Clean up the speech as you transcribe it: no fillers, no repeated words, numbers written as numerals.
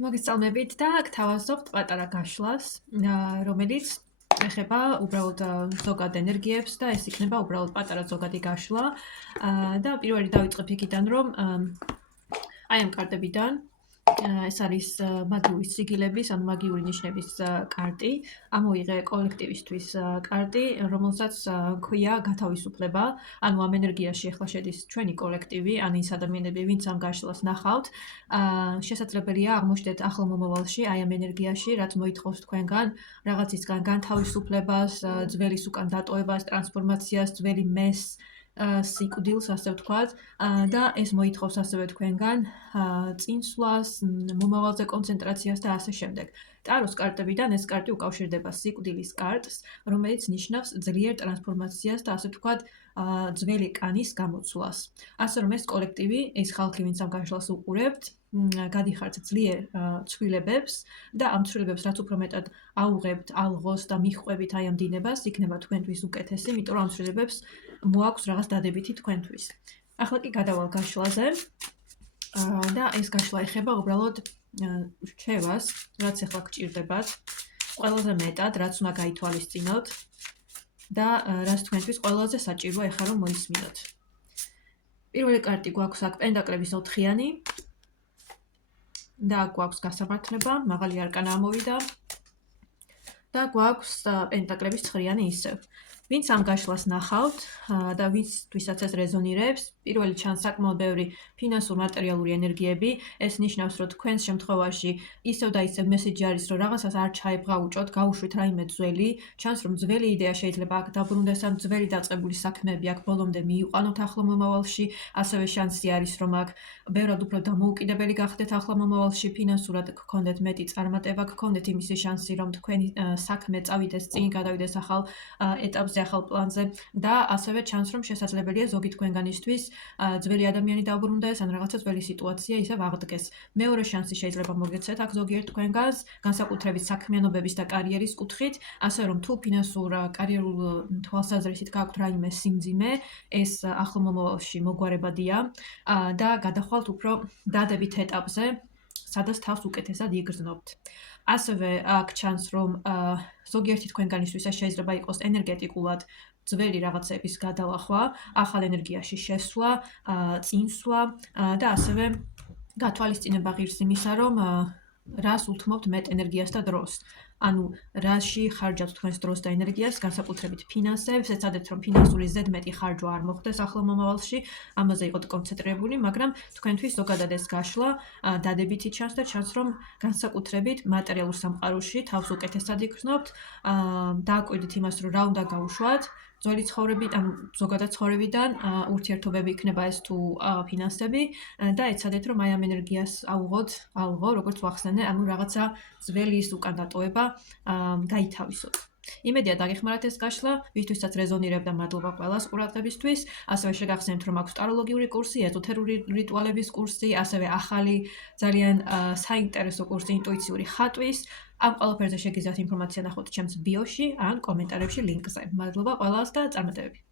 მოგესალმებით და გთავაზობთ პატარა გაშლას, რომელიც ეხება უბრალოდ ზოგად ენერგიებს და ეს იქნება უბრალოდ პატარა ზოგადი გაშლა. და პირველი დავიწყებ იქიდან, რომ აი ამ კარტებიდან ეს არის მაგიური სიგილების, ანუ მაგიური ნიშნების კარტი. ამოიღე კოლექტივისთვის კარტი, რომელსაც ქვია გათავისუფლება. ანუ ამ ენერგიაში ახლა შედის ჩვენი კოლექტივი, ან ის ადამიანები, ვინც ამ გაშლას ნახავთ. შესაძლებელია აღმოჩნდეთ ახლო მომავალში აი ამ ენერგიაში, რაც მოითხოვს თქვენგან რაღაცისგან განთავისუფლებას, ძველის უკან დატოვებას, ტრანსფორმაციას, ძველი მეს სიკვდილს, ასე ვთქვათ, და ეს მოითხოვს ასევე თქვენგან წინსვლას, მომავალზე კონცენტრაციას და ასე შემდეგ. ტაროს კარტებიდან ეს კარტი უკავშირდება სიკვდილის კარტს, რომელიც ნიშნავს ძლიერ ტრანსფორმაციას და ასე ვთქვათ, ძველი კანის გამოცვლას. ასე რომ ეს კოლექტივი, ეს ხალხი, ვინც ამ გაშლას უყურებთ, გადიხართ ძლიერ ცვლილებებს და ამ ცვლილებებს რაც უფრო მეტად აუღებთ, ალღოს და მიჰყვებით აი ამ დინებას, იქნება თქვენთვის უკეთესი, იმიტომ რომ ამ ცვლილებებს მოაქვს რაღაც დადებითი თქვენთვის. ახლა კი გადავალ გაშლაზე და ეს გაშლა ეხება უბრალოდ რჩევას, რაც ახლა გჭირდებათ, ყველაზე მეტად, რაც უნდა გაითვალისწინოთ და რაც თქვენთვის ყველაზე საჭირო ეხლა რომ მოისმინოთ. პირველი კარტი გვაქვს აქ პენტაკლების 4-იანი და გვაქვს გასამართლება, მაღალი არკანა ამოვიდა და გვაქვს პენტაკლების 9-იანი ისევ. ვინც ამ გაშლას ნახავთ და ვინცთვისაც ეს რეზონირებს, პირველი ჩანს საკმაოდ ბევრი ფინანსურ-მატერიალური ენერგიები. ეს ნიშნავს, რომ თქვენს შემთხვევაში ისევ და ისევ მესიჯი არის, რომ რაღაცას არ ჩაებღაუჭოთ, გაუშვით რაიმე ძველი. ჩანს, რომ ძველი იდეა შეიძლება აქ დაბრუნდეს, ამ ძველი დაწყებული საქმეები აქ ბოლომდე მიიყვანოთ ახლო მომავალში. ასევე შანსი არის, რომ აქ ბევრად უფრო დამოუკიდებელი გახდეთ ახლო მომავალში, ფინანსურად გქონდეთ მეტი წარმატება, გქონდეთ იმისი შანსი, რომ თქვენი საქმე წავიდეს წინ, გადავიდეს ახალ ეტაპზე, ახალ პლანზე და ასევე ჩანს, რომ შესაძლებელია ზოგი თქვენგანისთვის ძველი ადამიანი დაუბრუნდეს, ან რაღაცა ძველი სიტუაცია ისევ აღდგეს. მეორე შანსი შეიძლება მოგეცეთ აქ ზოგიერთ თქვენგანს, განსაკუთრებით საქმიანობების და კარიერის კუთხით, ასე რომ თუ ფინანსურ კარიერულ თვალსაზრისით გაქვთ რაიმე სიმძიმე, ეს ახლო მომავალში მოგვარებადია და გადახვალთ უფრო დადებით ეტაპზე, სადაც თავს უკეთესად იგრძნობთ. ასევე აქ ჩანს, რომ ზოგიერთი თქვენგანისთვის ეს შეიძლება იყოს ენერგეტიკულად ძველი რაღაცების გადალახვა, ახალ ენერგიაში შესვლა, წინსვლა და ასევე გათვალისწინება ღირს იმისა, რომ რას უთმობთ მეტ ენერგიას და დროს. ანუ რაში ხარჯავთ თქვენს დროს და ენერგიას, განსაკუთრებით ფინანსებს, ეცადეთ რომ ფინანსური ზედმეტი ხარჯვა არ მოხდეს ახლო მომავალში, ამაზე იყოთ კონცენტრირებული, მაგრამ თქვენთვის ზოგადად ეს გაშლა დადებითი ჩანს და ჩანს, რომ განსაკუთრებით მატერიალურ სამყაროში თავს უკეთესად იგრძნობთ, დააკვირდით იმას, რომ რა უნდა გაუშვათ, ძველი ცხოვრებით, ან ზოგადად ცხოვრებიდან ურთიერთობები იქნება ეს თუ ფინანსები და ეცადეთ რომ აი ამ ენერგიას აუღოთ, როგორც ვახსენე, ანუ რაღაცა ძველის უკან დატოვება გაითავისოთ. იმედია დაგეხმარათ ეს გაშლა, ვისთვისაც რეზონირებდა, მადლობა ყველას ყურადღებისთვის. ასევე შეგახსენებთ, რომ აქვს ტაროლოგიური კურსი, ეზოთერული რიტუალების კურსი, ასევე ახალი ძალიან საინტერესო კურსი ინტუიციური ხატვის. ამ ყველაფერზე შეგიძლიათ ინფორმაცია ნახოთ ჩემს ბიოში ან კომენტარებში ლინკზე. მადლობა ყველას და წარმატებები.